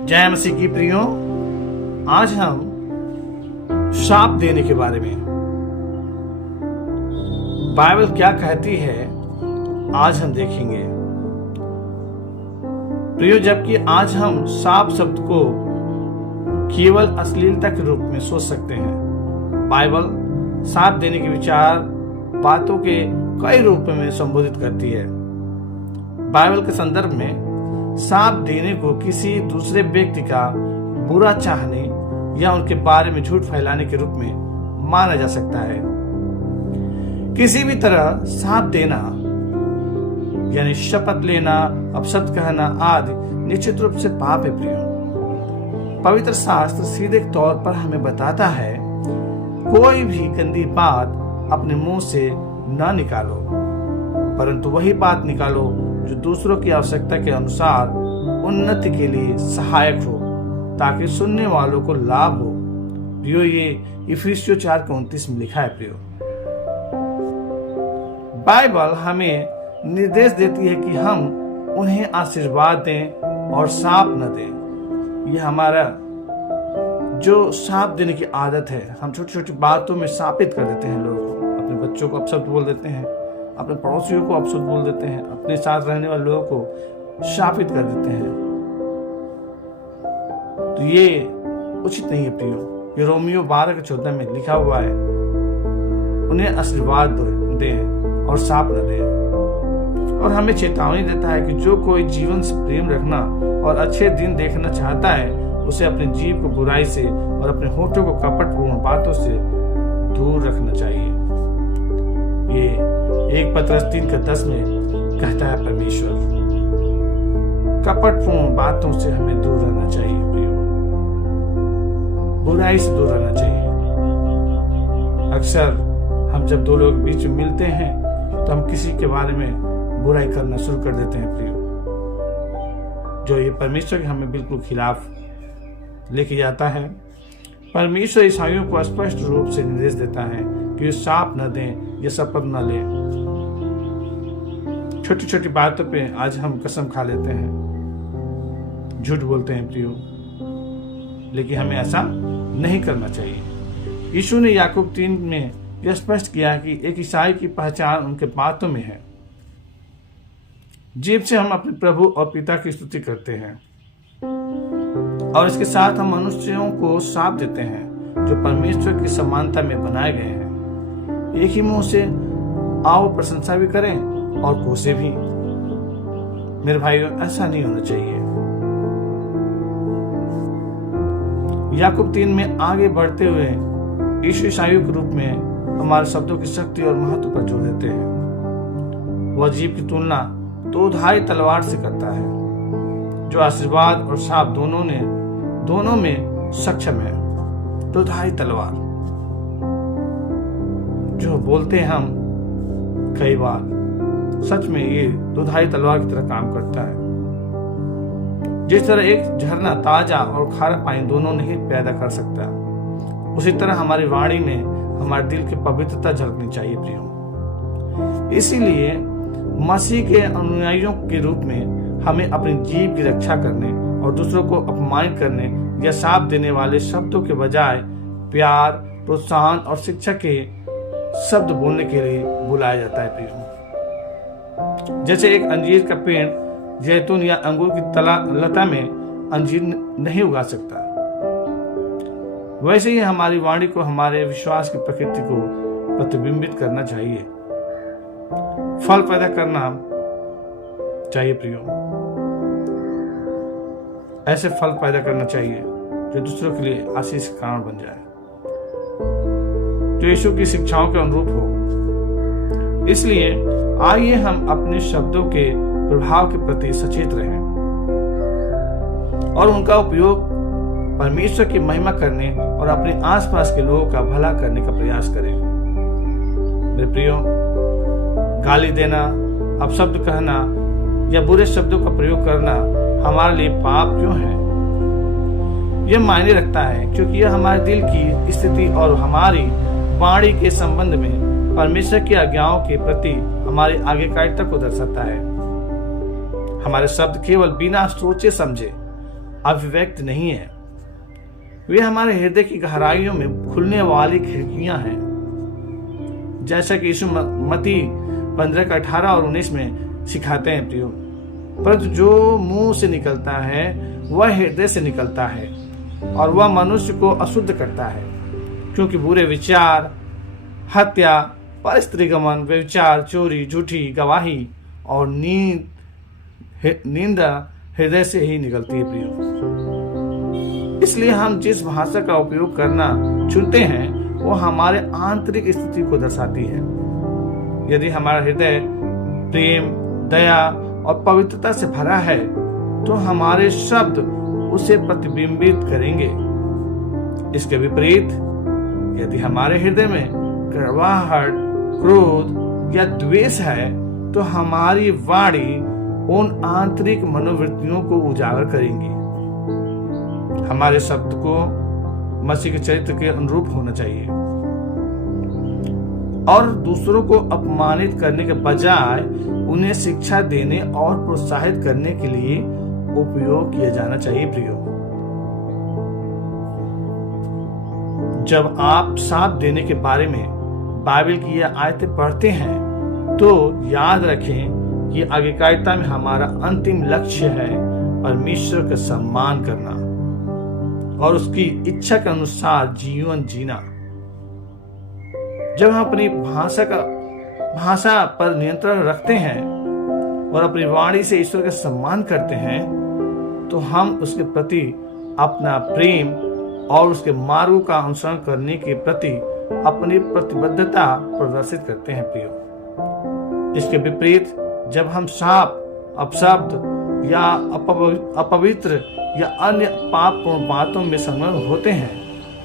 जय मसीह की प्रियो। आज हम शाप देने के बारे में बाइबल क्या कहती है आज हम देखेंगे। प्रियो, जबकि आज हम शाप शब्द को केवल अश्लीलता के रूप में सोच सकते हैं, बाइबल शाप देने के विचार बातों के कई रूपों में संबोधित करती है। बाइबल के संदर्भ में शाप देने को किसी दूसरे व्यक्ति का बुरा चाहने या उनके बारे में झूठ फैलाने के रूप में माना जा सकता है। किसी भी तरह शाप देना यानी शपथ लेना, अपशब्द कहना आदि निश्चित रूप से पाप है। प्रियो, पवित्र शास्त्र सीधे तौर पर हमें बताता है कोई भी गंदी बात अपने मुंह से न निकालो, परंतु वही बात निकालो जो दूसरों की आवश्यकता के अनुसार उन्नति के लिए सहायक हो, ताकि सुनने वालों को लाभ हो। प्रियो, ये इफिसियों 4:29 में लिखा है। प्रियो, बाइबल हमें निर्देश देती है कि हम उन्हें आशीर्वाद दें और शाप न दें। यह हमारा जो शाप देने की आदत है, हम छोटी छोटी बातों में शापित कर देते हैं लोगों को। अपने बच्चों को अपशब्द बोल देते हैं, अपने पड़ोसियों को अपशब्द बोल देते हैं, अपने साथ रहने वाले लोगों को शापित कर देते हैं। तो ये उचित नहीं है। प्रियो, ये रोमियो 12:14 में लिखा हुआ है, उन्हें आशीर्वाद दें और शाप न दें। और हमें चेतावनी देता है कि जो कोई जीवन से प्रेम रखना और अच्छे दिन देखना चाहता है, उसे अपने जीव को बुराई से और अपने होठों को कपटपूर्ण बातों से दूर रखना चाहिए। ये 1 पतरस 3:10 में कहता है परमेश्वर। कपटपूर्ण बातों से हमें दूर रहना चाहिए। प्रियो, बुराई से दूर रहना चाहिए। अक्सर हम जब दो लोग बीच में मिलते हैं तो हम किसी के बारे में बुराई करना शुरू कर देते हैं। प्रियो, जो ये परमेश्वर के हमें बिल्कुल खिलाफ लेके जाता है। परमेश्वर ईसाइयों को स्पष्ट रूप से निर्देश देता है कि वे शाप न दें या शपथ न लें। छोटी छोटी बातों पे आज हम कसम खा लेते हैं, झूठ बोलते हैं। प्रियो, लेकिन हमें ऐसा नहीं करना चाहिए। यीशु ने याकूब 3 में यह स्पष्ट किया कि एक ईसाई की पहचान उनके बातों में है। जीभ से हम अपने प्रभु और पिता की स्तुति करते हैं और इसके साथ हम मनुष्यों को शाप देते हैं जो परमेश्वर की समानता में बनाए गए हैं। एक ही मुंह से आओ प्रशंसा भी करें और कोसे भी। मेरे भाइयों, ऐसा नहीं होना चाहिए। याकूब 3 में आगे बढ़ते हुए यीशु ईसाइयों के रूप में हमारे शब्दों की शक्ति और महत्व पर जोर देते हैं। वह जीभ की तुलना दोधारी तलवार से करता है, जो आशीर्वाद और शाप दोनों में सक्षम है। दोधारी तलवार जो बोलते हैं हम कई बार, सच में ये दोधारी तलवार की तरह काम करता है। जिस तरह एक झरना ताजा और खारा पानी दोनों नहीं पैदा कर सकता, उसी तरह हमारी वाणी में हमारे दिल की पवित्रता झलकनी चाहिए। प्रियो, इसीलिए मसीह के अनुयायियों के रूप में हमें अपनी जीभ की रक्षा करने और दूसरों को अपमानित करने या शाप देने वाले शब्दों के बजाय प्यार, प्रोत्साहन और शिक्षा के शब्द बोलने के लिए बुलाया जाता है। प्रियो, जैसे एक अंजीर का पेड़ जैतून या अंगूर की लता में अंजीर नहीं उगा सकता, वैसे ही हमारी वाणी को हमारे विश्वास की प्रकृति को प्रतिबिंबित करना चाहिए, फल पैदा करना चाहिए। प्रियो, ऐसे फल पैदा करना चाहिए जो दूसरों के लिए आशीष का कारण बन जाए, जो यीशु की शिक्षाओं के अनुरूप हो। इसलिए आइए हम अपने शब्दों के प्रभाव के प्रति सचेत रहें और उनका उपयोग परमेश्वर की महिमा करने और अपने आसपास के लोगों का भला करने का प्रयास करें। मेरे प्रियो, गाली देना, अपशब्द कहना या बुरे शब्दों का प्रयोग करना हमारे लिए पाप क्यों है? यह मायने रखता है क्योंकि यह हमारे दिल की स्थिति और हमारी वाणी के संबंध में परमेश्वर की आज्ञाओं के प्रति हमारी आज्ञाकारिता को दर्शाता है। हमारे शब्द केवल बिना सोचे समझे अभिव्यक्त नहीं है। वे हमारे हृदय की गहराइयों में खुलने वाली खिड़कियां हैं, जैसा कि यीशु मत्ती 15:18 और 19 में सिखाते हैं प्रियो। परंतु जो मुंह से निकलता है वह हृदय से निकलता है और वह मनुष्य को अशुद्ध करता है, क्योंकि बुरे विचार, हत्या, परस्त्रीगमन, व्यभिचार, चोरी, झूठी गवाही और निंदा हृदय से ही निकलती है प्रियो। इसलिए हम जिस भाषा का उपयोग करना चुनते हैं वो हमारे आंतरिक स्थिति को दर्शाती है। यदि हमारा हृदय प्रेम, दया और पवित्रता से भरा है तो हमारे शब्द उसे प्रतिबिंबित करेंगे। इसके विपरीत यदि हमारे हृदय में कड़वाहट, क्रोध या द्वेष है तो हमारी वाणी उन आंतरिक मनोवृत्तियों को उजागर करेंगी। हमारे शब्द को मसीह के चरित्र के अनुरूप होना चाहिए और दूसरों को अपमानित करने के बजाय उन्हें शिक्षा देने और प्रोत्साहित करने के लिए उपयोग किया जाना चाहिए प्रियो। जब आप साथ देने के बारे में बाइबल की ये आयतें पढ़ते हैं तो याद रखें कि आज्ञाकारिता में हमारा अंतिम लक्ष्य है परमेश्वर का सम्मान करना और उसकी इच्छा के अनुसार जीवन जीना। जब हम अपनी भाषा पर नियंत्रण रखते हैं और अपनी वाणी से ईश्वर का सम्मान करते हैं तो हम उसके प्रति अपना प्रेम और उसके मार्गों का अनुसरण करने के प्रति अपनी प्रतिबद्धता प्रदर्शित करते हैं प्रियो। इसके विपरीत जब हम शाप, अपशब्द या अपवित्र या अन्य पापपूर्ण बातों में संलग्न होते हैं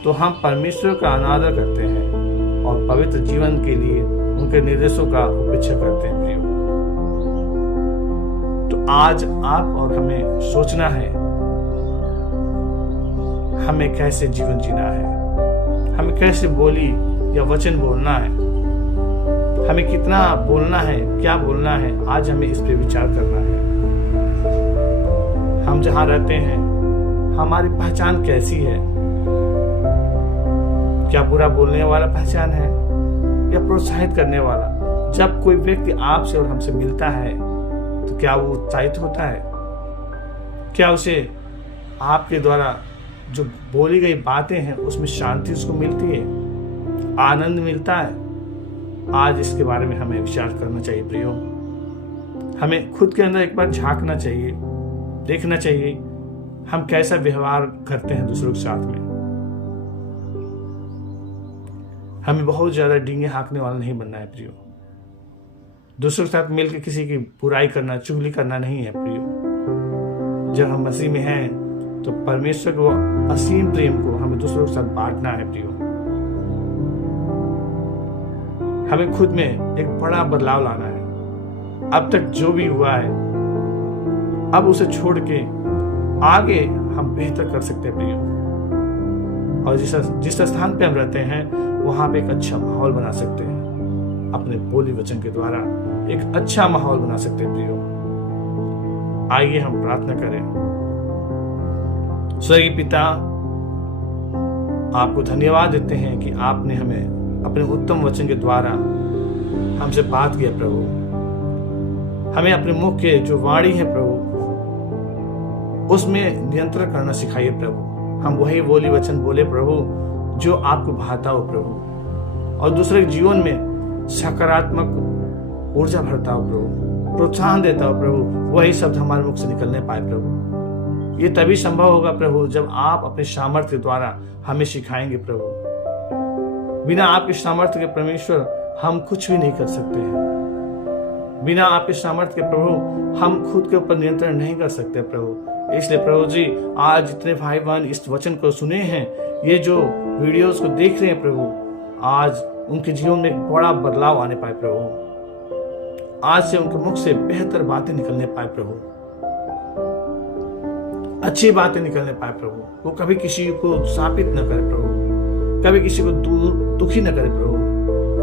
तो हम परमेश्वर का अनादर करते हैं और पवित्र जीवन के लिए उनके निर्देशों का उपेक्षा करते हैं प्रियो। तो आज आप और हमें सोचना है हमें कैसे जीवन जीना है, हमें कैसे बोली या वचन बोलना है, हमें कितना बोलना है, क्या बोलना है। आज हमें इस पे विचार करना है। हम जहां रहते हैं हमारी पहचान कैसी है? क्या बुरा बोलने वाला पहचान है या प्रोत्साहित करने वाला? जब कोई व्यक्ति आपसे और हमसे मिलता है तो क्या वो उत्साहित होता है? क्या उसे आपके द्वारा जो बोली गई बातें हैं उसमें शांति उसको मिलती है, आनंद मिलता है? आज इसके बारे में हमें विचार करना चाहिए प्रियो। हमें खुद के अंदर एक बार झांकना चाहिए, देखना चाहिए हम कैसा व्यवहार करते हैं दूसरों के साथ में। हमें बहुत ज्यादा डींगे हाँकने वाला नहीं बनना है प्रियो। दूसरों के साथ मिलकर किसी की बुराई करना, चुगली करना नहीं है प्रियो। जब हम मसीह में हैं तो परमेश्वर को असीम प्रेम को हमें दूसरों के साथ बांटना है प्रियो। हमें खुद में एक बड़ा बदलाव लाना है। अब तक जो भी हुआ है अब उसे छोड़ के आगे हम बेहतर कर सकते हैं प्रियो। और जिस स्थान पे हम रहते हैं वहां पे एक अच्छा माहौल बना सकते हैं। अपने बोली वचन के द्वारा एक अच्छा माहौल बना सकते हैं प्रियो। आइए हम प्रार्थना करें। स्वर्गीय पिता, आपको धन्यवाद देते हैं कि आपने हमें अपने उत्तम वचन के द्वारा हमसे बात किया प्रभु। हमें अपने मुख के जो वाणी है प्रभु उसमें नियंत्रण करना सिखाइए प्रभु। हम वही बोली वचन बोले प्रभु जो आपको भाता हो प्रभु, और दूसरे के जीवन में सकारात्मक ऊर्जा भरता हो प्रभु, प्रोत्साहन देता हो प्रभु। वही शब्द हमारे मुख से निकलने पाए प्रभु। ये तभी संभव होगा प्रभु जब आप अपने सामर्थ्य द्वारा हमें सिखाएंगे प्रभु। बिना आपके सामर्थ्य के परमेश्वर हम कुछ भी नहीं कर सकते हैं। बिना आपके सामर्थ्य के प्रभु हम खुद के ऊपर नियंत्रण नहीं कर सकते प्रभु। इसलिए प्रभु जी, आज जितने भाई बहन इस वचन को सुने हैं, ये जो वीडियोस को देख रहे हैं प्रभु, आज उनके जीवन में एक बड़ा बदलाव आने पाए प्रभु। आज से उनके मुख से बेहतर बातें निकलने पाए प्रभु, अच्छी बातें निकलने पाए प्रभु। वो कभी किसी को शापित न करे प्रभु, कभी किसी को दुखी न करे प्रभु,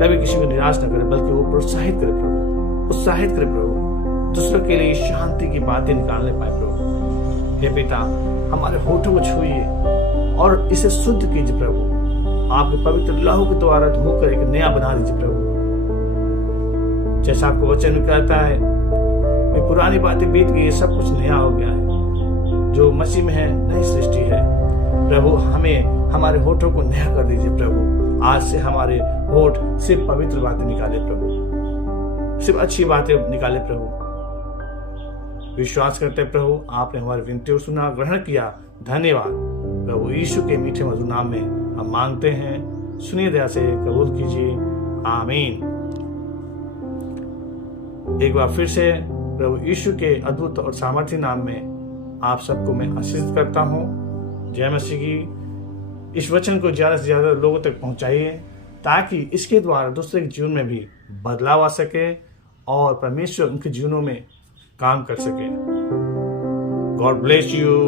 कभी किसी को निराश न करे, बल्कि वो प्रोत्साहित करे प्रभु, उत्साहित करे प्रभु। दूसरों के लिए शांति की बातें निकालने पाए प्रभु। हे पिता, हमारे होठों को छूइए और इसे शुद्ध कीजिए प्रभु। आपके पवित्र लहू के द्वारा धोकर एक नया बना दीजिए प्रभु। जैसा आपको वचन में कहता है, ये पुरानी बातें बीत गई, सब कुछ नया हो गया है। जो मसीह में है नई सृष्टि है। प्रभु, हमें हमारे होठों को नया कर दीजिए प्रभु। आज से हमारे होठ सिर्फ पवित्र बातें निकाले प्रभु, सिर्फ अच्छी बातें निकाले प्रभु। विश्वास करते प्रभु, आपने हमारी विनती को सुना, ग्रहण किया। धन्यवाद प्रभु यीशु के मीठे मधुर नाम में हम मांगते हैं। सुनिए, दया से कबूल कीजिए। आमीन। एक बार फिर से प्रभु यीशु के अद्भुत और सामर्थ्य नाम में आप सबको मैं आशीर्वाद करता हूँ। जय मसीह की। इस वचन को ज्यादा से ज्यादा लोगों तक पहुंचाइए, ताकि इसके द्वारा दूसरे के जीवन में भी बदलाव आ सके और परमेश्वर उनके जीवनों में काम कर सके। God bless you.